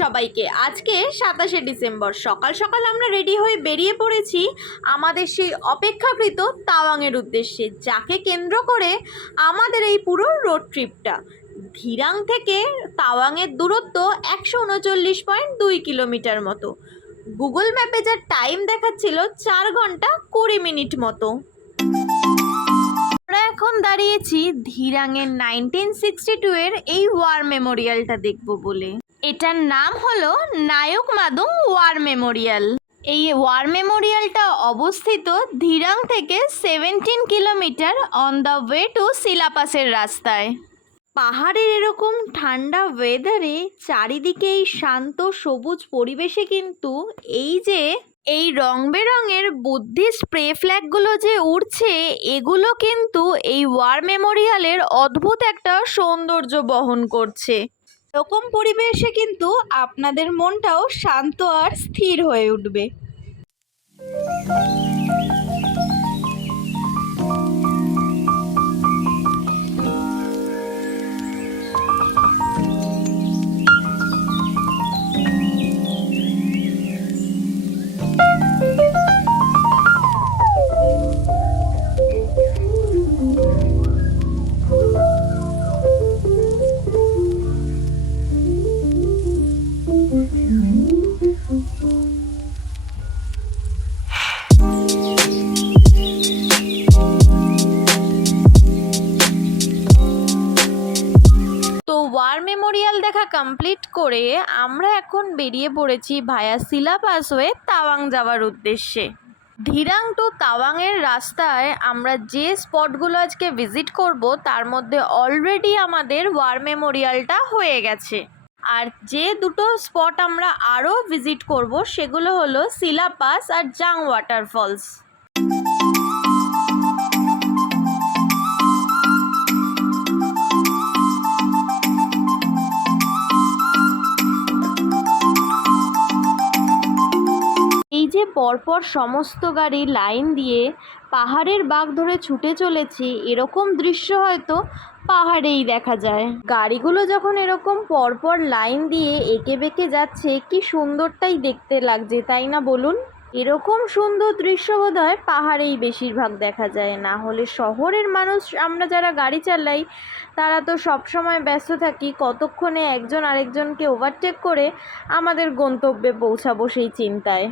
সবাইকে। আজকে 27শে ডিসেম্বর সকাল সকাল আমরা রেডি হয়ে বেরিয়ে পড়েছি আমাদের সেই অপেক্ষাকৃত তাওয়াংয়ের উদ্দেশ্যে, যাকে কেন্দ্র করে আমাদের এই পুরো রোড ট্রিপটা। ধিরাং থেকে তাওয়াংয়ের দূরত্ব 139.2 কিলোমিটার মতো। গুগল ম্যাপে যা টাইম দেখাচ্ছিল 4 ঘন্টা 20 মিনিট মতো। আমরা এখন দাঁড়িয়েছি ধিরাংয়ের 1962 এর এই ওয়ার মেমোরিয়ালটা দেখব বলে। এটার নাম হলো নায়ক মাদুং ওয়ার মেমোরিয়াল। এই ওয়ার মেমোরিয়ালটা অবস্থিত ধিরাং থেকে 17 kilometre on the way to সিলাপাসের রাস্তায়। পাহাড়ের এরকম ঠান্ডা ওয়েদারে চারিদিকে এই শান্ত সবুজ পরিবেশে কিন্তু এই রং বেরঙের বুদ্ধিস্ট স্প্রে ফ্ল্যাগগুলো যে উড়ছে, এগুলো কিন্তু এই ওয়ার মেমোরিয়ালের অদ্ভুত একটা সৌন্দর্য বহন করছে। এরকম পরিবেশে কিন্তু আপনাদের মনটাও শান্ত আর স্থির হয়ে উঠবে। ওয়ার মেমোরিয়াল দেখা কমপ্লিট করে আমরা এখন বেরিয়ে পড়েছি ভায়া সিলাপাস হয়ে তাওয়াং যাওয়ার উদ্দেশ্যে। ধিরাং টু তাওয়াংয়ের রাস্তায় আমরা যে স্পটগুলো আজকে ভিজিট করব তার মধ্যে অলরেডি আমাদের ওয়ার মেমোরিয়ালটা হয়ে গেছে। আর যে দুটো স্পট আমরা আরও ভিজিট করব সেগুলো হলো সিলাপাস আর জাং ওয়াটারফলস। এই যে পরপর সমস্ত গাড়ি লাইন দিয়ে পাহাড়ের বাঁক ধরে ছুটে চলেছে, এরকম দৃশ্য হয়তো পাহাড়েই দেখা যায়। গাড়িগুলো যখন এরকম পরপর লাইন দিয়ে এঁকে বেঁকে যাচ্ছে, কি সুন্দরটাই দেখতে লাগছে, তাই না বলুন? এরকম সুন্দর দৃশ্য বোধহয় পাহাড়েই বেশিরভাগ দেখা যায়। না হলে শহরের মানুষ আমরা যারা গাড়ি চালাই তারা তো সবসময় ব্যস্ত থাকি কতক্ষণে একজন আরেকজনকে ওভারটেক করে আমাদের গন্তব্যে পৌঁছাবো সেই চিন্তায়।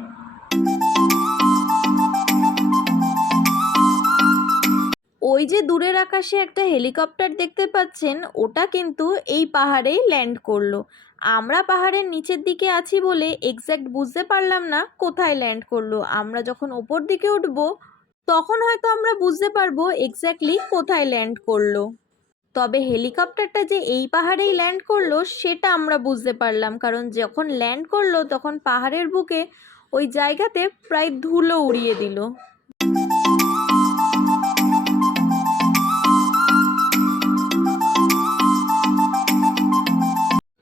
ওই যে দূরের আকাশে একটা হেলিকপ্টার দেখতে পাচ্ছেন, ওটা কিন্তু এই পাহাড়েই ল্যান্ড করলো। আমরা পাহাড়ের নিচের দিকে আছি বলে এক্স্যাক্ট বুঝতে পারলাম না কোথায় ল্যান্ড করলো। আমরা যখন ওপর দিকে উঠবো তখন হয়তো আমরা বুঝতে পারবো এক্স্যাক্টলি কোথায় ল্যান্ড করলো। তবে হেলিকপ্টারটা যে এই পাহাড়েই ল্যান্ড করলো সেটা আমরা বুঝতে পারলাম, কারণ যখন ল্যান্ড করলো তখন পাহাড়ের বুকে ওই জায়গাতে প্রায় ধুলো উড়িয়ে দিল।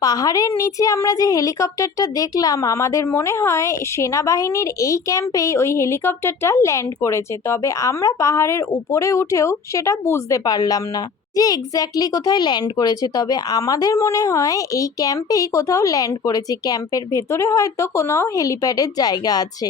পাহাড়ের নিচে আমরা যে হেলিকপ্টারটা দেখলাম, আমাদের মনে হয় সেনাবাহিনীর এই ক্যাম্পেই ওই হেলিকপ্টারটা ল্যান্ড করেছে। তবে আমরা পাহাড়ের উপরে উঠেও সেটা বুঝতে পারলাম না যে এক্স্যাক্টলি কোথায় ল্যান্ড করেছে। তবে আমাদের মনে হয় এই ক্যাম্পেই কোথাও ল্যান্ড করেছে। ক্যাম্পের ভেতরে হয়তো কোনো হেলিপ্যাডের জায়গা আছে।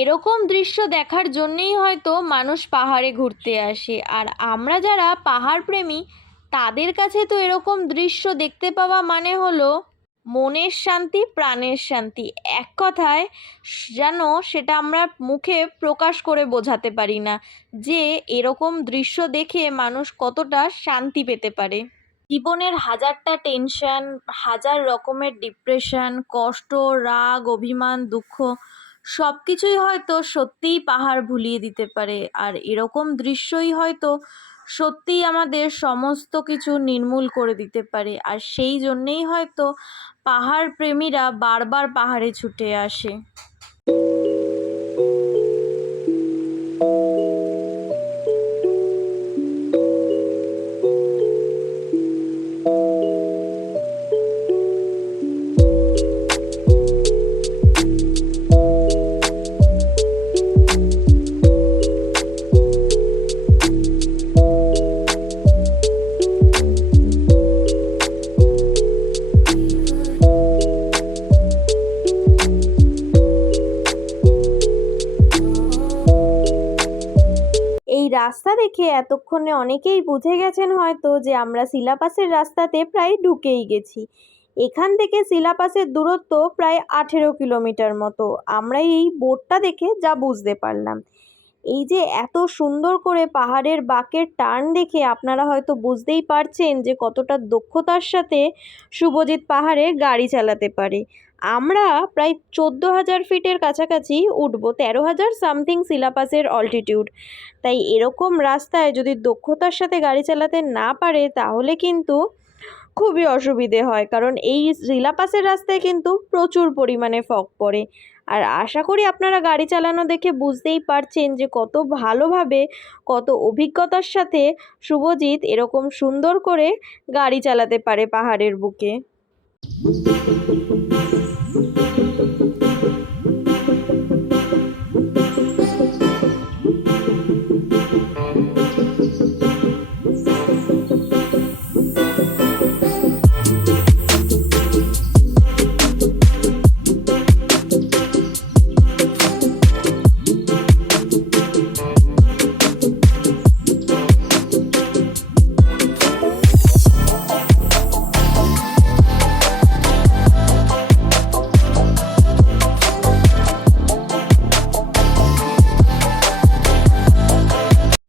এরকম দৃশ্য দেখার জন্যই হয়তো মানুষ পাহাড়ে ঘুরতে আসে। আর আমরা যারা পাহাড় প্রেমী তাদের কাছে তো এরকম দৃশ্য দেখতে পাওয়া মানে হলো মনের শান্তি, প্রাণের শান্তি। এক কথায় যেন সেটা আমরা মুখে প্রকাশ করে বোঝাতে পারি না যে এরকম দৃশ্য দেখে মানুষ কতটা শান্তি পেতে পারে। জীবনের হাজারটা টেনশন, হাজার রকমের ডিপ্রেশন, কষ্ট, রাগ, অভিমান, দুঃখ সব কিছুই হয়তো সত্যিই পাহাড় ভুলিয়ে দিতে পারে। আর এরকম দৃশ্যই হয়তো সত্যিই আমাদের সমস্ত কিছু নির্মূল করে দিতে পারে। আর সেই জন্যেই হয়তো পাহাড় প্রেমীরা বারবার পাহাড়ে ছুটে আসে। রাস্তা দেখে এতক্ষণে অনেকেই বুঝে গেছেন হয়তো যে আমরা সিলাপাসের রাস্তাতে প্রায় ঢুকেই গেছি। এখান থেকে সিলাপাসের দূরত্ব প্রায় 18 কিলোমিটার মতো। আমরা এই বোর্ডটা দেখে যা বুঝতে পারলাম। এই যে এত সুন্দর করে পাহাড়ের বাঁকের টার্ন দেখে আপনারা হয়তো বুঝতেই পারছেন যে কতটা দক্ষতার সাথে শুভজিৎ পাহাড়ে গাড়ি চালাতে পারে। আমরা প্রায় 14,000 ফিটের কাছাকাছি উঠবো, 13,000 সামথিং সিলাপাসের অল্টিটিউড। তাই এরকম রাস্তায় যদি দক্ষতার সাথে গাড়ি চালাতে না পারে তাহলে কিন্তু খুবই অসুবিধে হয়, কারণ এই সিলাপাসের রাস্তায় কিন্তু প্রচুর পরিমাণে ফগ পড়ে। আর আশা করি আপনারা গাড়ি চালানো দেখে বুঝতেই পারছেন যে কত ভালোভাবে, কত অভিজ্ঞতার সাথে শুভজিৎ এরকম সুন্দর করে গাড়ি চালাতে পারে পাহাড়ের বুকে।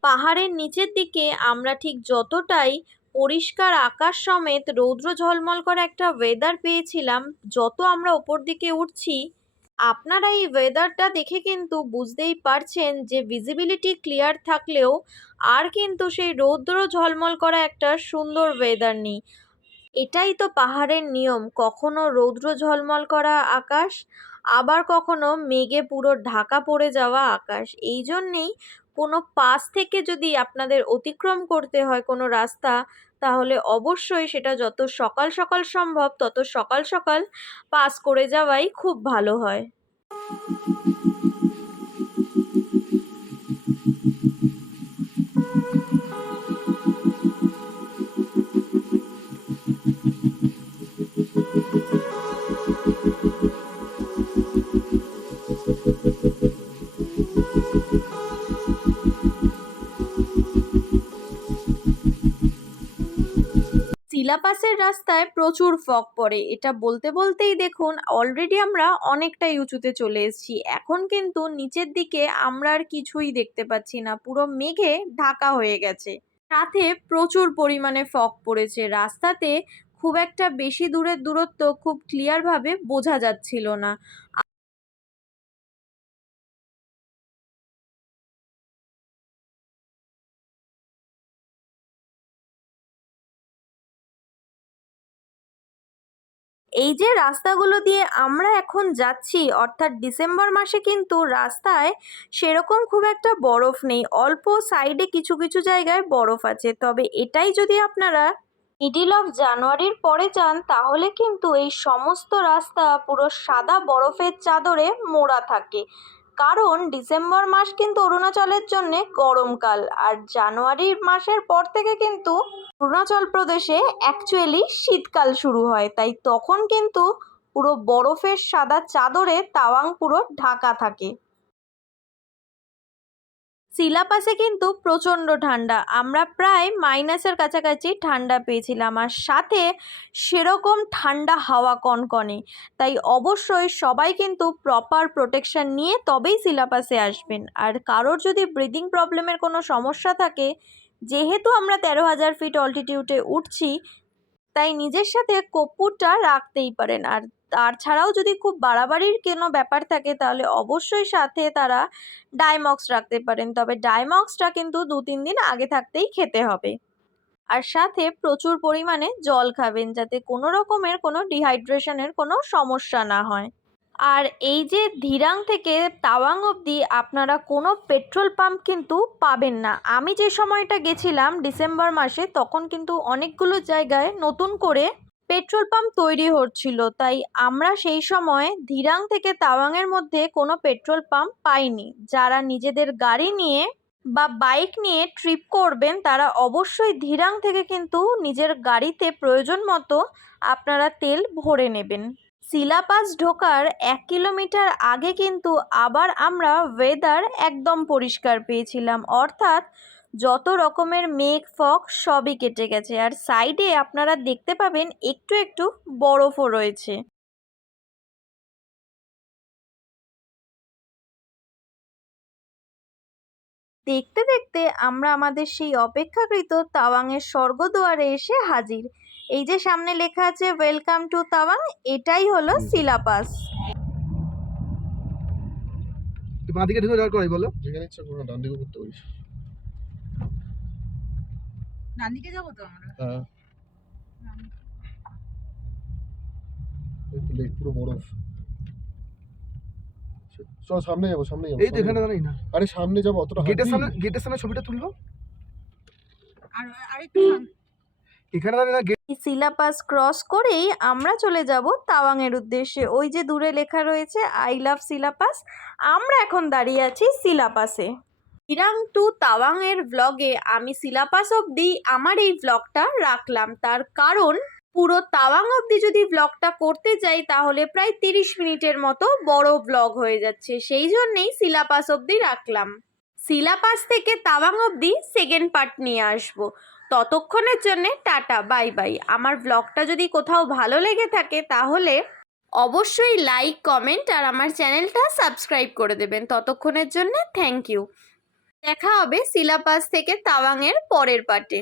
পাহাড়ের নিচের দিকে আমরা ঠিক যতটাই পরিষ্কার আকাশ সমেত রৌদ্র ঝলমল করা একটা ওয়েদার পেয়েছিলাম, যত আমরা ওপর দিকে উঠছি আপনারা এই ওয়েদারটা দেখে কিন্তু বুঝতেই পারছেন যে ভিজিবিলিটি ক্লিয়ার থাকলেও আর কিন্তু সেই রৌদ্র ঝলমল করা একটা সুন্দর ওয়েদার নেই। এটাই তো পাহাড়ের নিয়ম, কখনো রৌদ্র ঝলমল করা আকাশ, আবার কখনো মেঘে পুরো ঢাকা পড়ে যাওয়া আকাশ। এই জন্যেই কোনো পাশ থেকে যদি আপনাদের অতিক্রম করতে হয় কোনো রাস্তা, তাহলে অবশ্যই সেটা যত সকাল সকাল সম্ভব তত সকাল সকাল পাস করে যাওয়াই খুব ভালো হয়। সিলাপাসের রাস্তায় প্রচুর ফগ পড়ে, এটা বলতে বলতেই দেখুন অলরেডি আমরা অনেকটাই উঁচুতে চলে এসেছি। এখন কিন্তু নিচের দিকে আমরা আর কিছুই দেখতে পাচ্ছি না, পুরো মেঘে ঢাকা হয়ে গেছে। সাথে প্রচুর পরিমাণে ফগ পড়েছে, রাস্তাতে খুব একটা বেশি দূরের দূরত্ব খুব ক্লিয়ারভাবে বোঝা যাচ্ছিল না। এই যে রাস্তাগুলো দিয়ে আমরা এখন যাচ্ছি, অর্থাৎ ডিসেম্বর মাসে কিন্তু রাস্তায় সেরকম খুব একটা বরফ নেই, অল্প সাইডে কিছু কিছু জায়গায় বরফ আছে। তবে এটাই যদি আপনারা মিডিল অফ জানুয়ারির পরে যান তাহলে কিন্তু এই সমস্ত রাস্তা পুরো সাদা বরফের চাদরে মোড়া থাকে, কারণ ডিসেম্বর মাস কিন্তু অরুণাচলের জন্যে গরমকাল, আর জানুয়ারি মাসের পর থেকে কিন্তু অরুণাচল প্রদেশে অ্যাকচুয়ালি শীতকাল শুরু হয়। তাই তখন কিন্তু পুরো বরফের সাদা চাদরে তাওয়াং পুরো ঢাকা থাকে। সিলাপাসে কিন্তু প্রচণ্ড ঠান্ডা, আমরা প্রায় মাইনাসের কাছাকাছি ঠান্ডা পেয়েছিলাম, আর সাথে সেরকম ঠান্ডা হাওয়া কনকনে। তাই অবশ্যই সবাই কিন্তু প্রপার প্রোটেকশন নিয়ে তবেই সিলাপাসে আসবেন। আর কারোর যদি ব্রিদিং প্রবলেমের কোনো সমস্যা থাকে, যেহেতু আমরা 13,000 ফিট অল্টিটিউডে উঠছি, তাই নিজের সাথে কর্পূরটা রাখতেই পারেন। আর তার ছাড়াও যদি খুব বাড়াবাড়ির কোনো ব্যাপার থাকে তাহলে অবশ্যই সাথে তারা ডাইমক্স রাখতে পারেন, তবে ডাইমক্সটা কিন্তু 2-3 দিন আগে থাকতেই খেতে হবে। আর সাথে প্রচুর পরিমাণে জল খাবেন, যাতে কোনো রকমের কোনো ডিহাইড্রেশনের কোনো সমস্যা না হয়। আর এই যে ধিরাং থেকে তাওয়াং অবধি আপনারা কোনো পেট্রোল পাম্প কিন্তু পাবেন না। আমি যে সময়টা গেছিলাম ডিসেম্বর মাসে, তখন কিন্তু অনেকগুলো জায়গায় নতুন করে পেট্রোল পাম্প তৈরি হচ্ছিল, তাই আমরা সেই সময় ধিরাং থেকে তাওয়াংয়ের মধ্যে কোনো পেট্রোল পাম্প পাইনি। যারা নিজেদের গাড়ি নিয়ে বা বাইক নিয়ে ট্রিপ করবেন তারা অবশ্যই ধিরাং থেকে কিন্তু নিজের গাড়িতে প্রয়োজন মতো আপনারা তেল ভরে নেবেন। সিলাপাস ঢোকার 1 কিলোমিটার আগে কিন্তু আবার আমরা ওয়েদার একদম পরিষ্কার পেয়েছিলাম, অর্থাৎ যত রকমের মেঘ ফগ সবই কেটে গেছে, আর সাইডে আপনারা দেখতে পাবেন একটু একটু বরফও রয়েছে। দেখতে দেখতে আমরা আমাদের সেই অপেক্ষাকৃত তাওয়াংয়ের স্বর্গদুয়ারে এসে হাজির। এই যে সামনে লেখা আছে ওয়েলকাম টু তাওয়াং, এটাই হলো সিলাপাস। বাঁ দিকে ঢুকে যাওয়ার পরে বলো, যেখানে ইচ্ছা করো ডান দিকে করতে পারিস। ডান দিকে যাবো তো আমরা? হ্যাঁ, এই তো লেক পুরো বরফ। চল সামনে যাবো, সামনে যাবো। এই তো এখানে দাঁড়াই না, আরে সামনে যাবো, অতটা গেটের সামনে ছবিটা তুললো। আর আরেকটু এখানে দাঁড়াই না, এই সিলাপাস ক্রস করেই আমরা চলে যাব তাওয়াংয়ের উদ্দেশ্যে। ওই যে দূরে লেখা রয়েছে আই লাভ সিলাপাস, আমরা এখন দাঁড়িয়ে আছি সিলাপাসে। চিরাং টু তাওয়াংয়ের ব্লগে আমি সিলাপাস অবধি আমার এই ব্লগটা রাখলাম, তার কারণ পুরো তাওয়াং অবধি যদি ব্লগটা করতে যাই তাহলে প্রায় 30 মিনিটের মতো বড় ব্লগ হয়ে যাচ্ছে, সেই জন্যেই সিলাপাস অবধি রাখলাম। সিলাপাস থেকে তাওয়াং অবধি সেকেন্ড পার্ট নিয়ে আসবো। ততক্ষণের জন্য টাটা, বাই বাই। আমার ব্লগটা যদি কোথাও ভালো লেগে থাকে তাহলে অবশ্যই লাইক, কমেন্ট আর আমার চ্যানেলটা সাবস্ক্রাইব করে দেবেন। ততক্ষণের জন্য থ্যাংক ইউ। দেখা হবে সিলাপাস থেকে তাওয়াংয়ের পরের পার্টে।